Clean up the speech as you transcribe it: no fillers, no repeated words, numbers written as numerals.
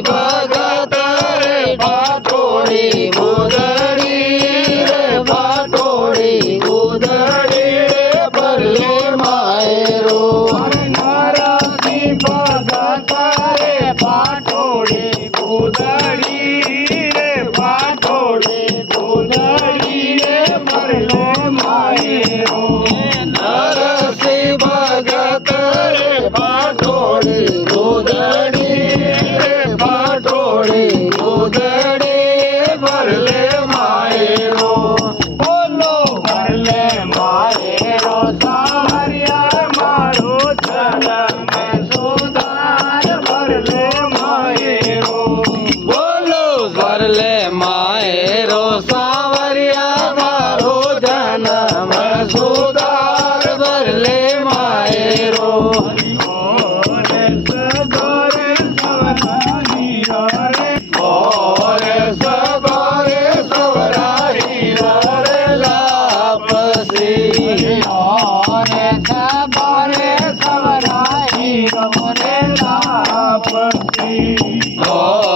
ભગત રે પાટોળી ગોદડી રે પાટોળી ગોદડી રે ભરલે માયરો નરસિંહ ભગત રે પાટોળી ગોદડી રે પાટોળી ગોદડી રે ભરલે માયરો નરસિંહ ભગત રે પાટોળી ગોદડી રે પાટોળી ગોદડી ભરલે માયરો બોલો ભરલે માયરો સાવરિયા મારો જન્મ સુધાર ભરલે માયરો બોલો ભરલે માયરો સાવરિયા મારો જન્મ સુધાર ભરલે માયરો ઓરે સગોરે સવરાહી રે ઓરે સગોરે સવરાહી રે લાપસી ઓરે સગોરે સવરાહી રે લાપસી ઓ